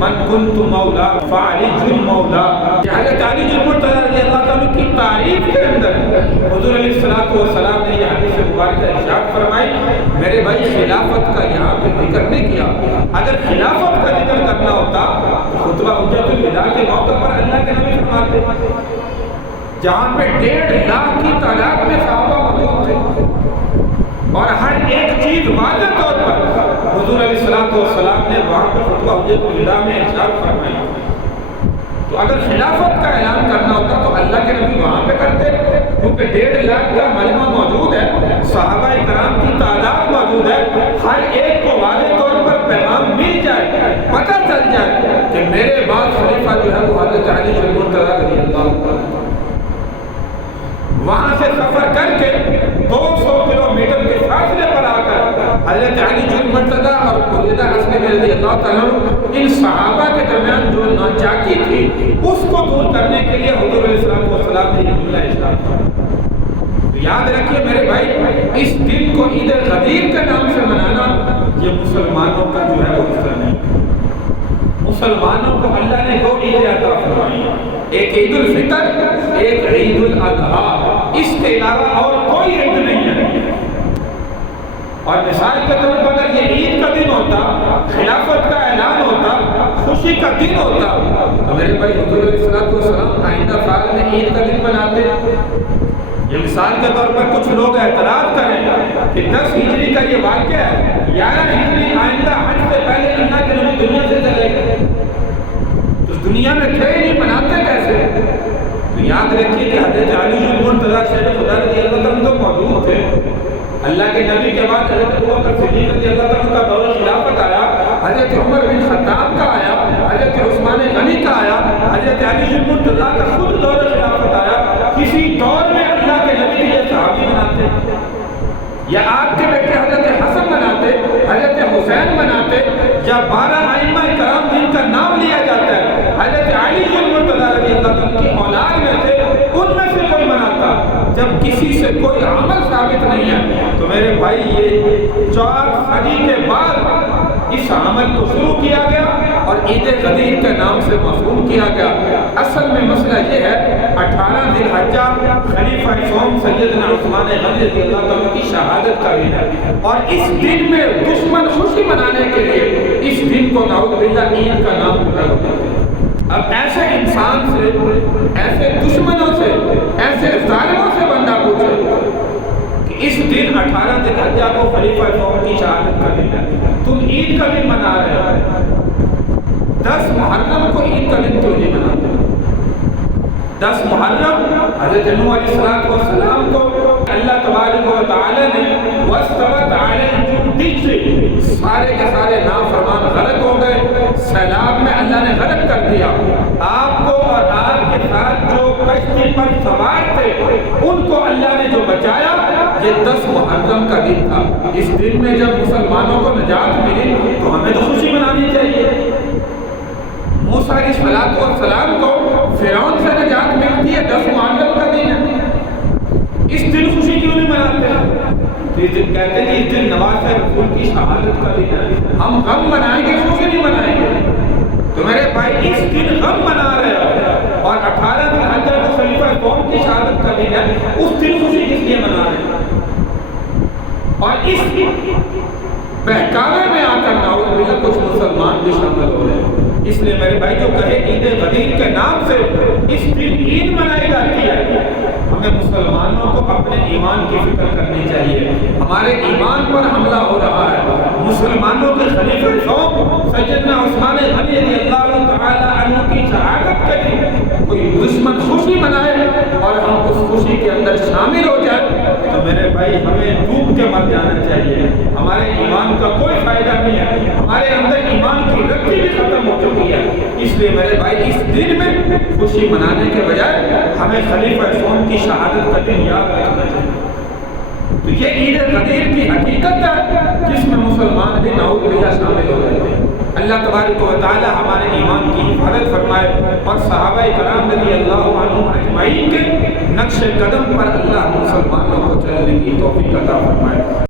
من کنت مولا فعلی المولا. حضرت علی المرتضیٰ رضی اللہ تعالیٰ کی تعریف کے اندر حضور علیہ السلام نے یہ حدیث مبارکہ ارشاد فرمائی. میرے بھائی خلافت کا یہاں پہ ذکر نہیں کیا. اگر خلافت کا ذکر کرنا ہوتا تو خطبہ حجۃ الوداع کے موقع پر اللہ کے نبی فرماتے جہاں پہ 1.5 لاکھ کی تعداد میں صحابہ موجود تھے اور ہر ایک چیز واضح طور پر حضور علیہ السلام نے وہاں پہ خطبہ حجۃ الوداع میں ارشاد فرمائی. تو اگر خلافت کا اعلان کرنا ہوتا تو اللہ کے نبی وہاں پہ کرتے کیونکہ 1.5 لاکھ کا مجمع موجود ہے, صحابہ کرام کی تعداد موجود ہے, ہر ایک کو واضح طور پر پیغام مل جائے, پتہ چل جائے کہ میرے بعد خلیفہ جو ہے وہ حضرت علی المرتضیٰ رضی اللہ عنہ. وہاں سے سفر کر کے 200 کلومیٹر کے فاصلے پر آ کر حضرت علی المرتضیٰ اور بریدہ حسن رضی اللہ تعالیٰ ان صحابہ کے درمیان جو ناچاکی تھی اس کو دور کرنے کے لیے حضور علیہ السلام نے یہ جملہ ارشاد فرمایا. تو یاد رکھیے میرے بھائی, اس دن کو عید الغدیر کے نام سے منانا یہ مسلمانوں کا جو ہے وہ حصہ نہیں. مسلمانوں کو اللہ نے 2 عیدیں عطا فرمائی, ایک عید الفطر, ایک عید الاضحیٰ. اس کے علاوہ اور کوئی عید نہیں ہے. اور مثال کے طور پر اگر یہ عید کا دن ہوتا, خلافت کا اعلان ہوتا, خوشی کا دن ہوتا, تو میرے بھائی حضور علیہ السلام آئندہ سال میں عید کا دن مناتے. یہ مثال کے طور پر کچھ لوگ اعتراض کریں کہ 10 ہجری کا یہ واقعہ ہے, 11 ہجری آئندہ حج سے پہلے اللہ کے نبی دنیا سے چلے گئے, تو دنیا میں تھے ہی نہیں, مناتے کیسے؟ تو یاد رکھیے کہ حضرت علی المرتضیٰ شیخ خدا رضی اللہ عنہ تو موجود تھے. اللہ کے نبی کے بعد حضرت ابوبکر صدیق رضی اللہ عنہ کا دور خلافت آیا, حضرت عمر بن خطاب کا آیا, حضرت عثمان غنی کا آیا, حضرت علی المرتضیٰ کا خود دور خلافت آیا. کسی دور میں اللہ کے نبی کے صحابی مناتے, یا آپ کے بیٹے حضرت حسن مناتے, حضرت حسین مناتے, یا 12 ائمہ کرام جن کا نام لیا جاتا ہے حضرت علی المرتضیٰ رضی اللہ عنہ کی اولاد میں سے, ان میں سے کوئی مناتا. جب کسی سے کوئی عمل ثابت نہیں ہے تو میرے بھائی یہ 4 صدی کے بعد اس عمل کو شروع کیا گیا اور عید غدیر کے نام سے مفہوم کیا گیا. اصل میں مسئلہ یہ ہے 18 ذی الحجہ خلیفہ سوم سیدنا عثمان غنی رضی اللہ عنہ کی شہادت کا دن ہے, اور اس دن میں دشمن خوشی منانے کے لیے اس دن کو نعوذ باللہ عید کا نام دیتے ہیں. اب ایسے انسان سے, ایسے دشمنوں سے, ایسے ظالموں سے بندہ پوچھے کہ اس دن 18 ذی الحجہ کو خلیفہ سوم کی شہادت کا دن ہے, تم عید کا دن منا رہے ہو, 10 محرم کو عید کا دن کیوں نہیں مناتے؟ 10 محرم حضرت نوح علیہ السلام کو اللہ تبارک و تعالی نے وَاسْتَوَتْ عَلَى الْجُودِ سے سارے کے سارے نافرمان غرق ہو گئے, سیلاب میں اللہ نے غرق کر دیا. آپ کو اور آپ کے ساتھ جو کشتی پر سوار تھے ان کو اللہ نے جو بچایا, یہ 10 محرم کا دن تھا. اس دن میں جب مسلمانوں کو نجات ملی تو ہمیں تو خوشی منانی چاہیے. موسیٰ علیہ السلام کو فرعون سے نجات ملتی ہے, 10 محرم کا دن ہے. اس دن خوشی کیوں نہیں مناتے؟ تو اس دن کہتے ہیں اس دن نواز رسول کی شہادت کا دن ہے, ہم غم منائیں گے, خوشی نہیں منائیں گے. تو میرے بھائی اس دن غم منا رہے ہیں, اور 18 ذی الحجہ کو خلیفہ قوم کی شہادت کا دن ہے, اس دن خوشی کس لیے منا رہے ہیں؟ اور اس بہکاوے میں آ کر نعوذ باللہ کچھ مسلمان بھی شامل ہو رہے ہیں. اس لیے میرے بھائی جو کہے عید غدیر کے نام سے اس دن عید منائی جاتی ہے, ہمیں مسلمانوں کو اپنے ایمان کی فکر کرنی چاہیے. ہمارے ایمان پر حملہ ہو رہا ہے. مسلمانوں کے خلیفہ قوم سیدنا عثمان غنی رضی اللہ تعالی عنہ کی شہادت کے دن کوئی دشمن خوشی منائے اور ہم اس خوشی کے اندر شامل ہو جائے تو میرے بھائی ہمیں ڈوب کے مر جانا چاہیے. ہمارے ایمان کا کوئی فائدہ نہیں ہے, ہمارے اندر ایمان کی رتی بھی ختم ہو چکی ہے. اس لیے میرے بھائی اس دن میں خوشی منانے کے بجائے ہمیں خلیفہ قوم کی شہادت کا دن یاد رکھنا چاہیے. تو یہ عید غدیر کی حقیقت ہے جس میں مسلمان بھی نعوذ باللہ شامل ہو جاتے ہیں. اللہ تبارک و تعالی ہمارے ایمان کی حفاظت فرمائے اور صحابہ کرام رضی اللہ عنہم اجمعین کے نقش قدم پر اللہ مسلمانوں کو چلنے کی توفیق عطا فرمائے.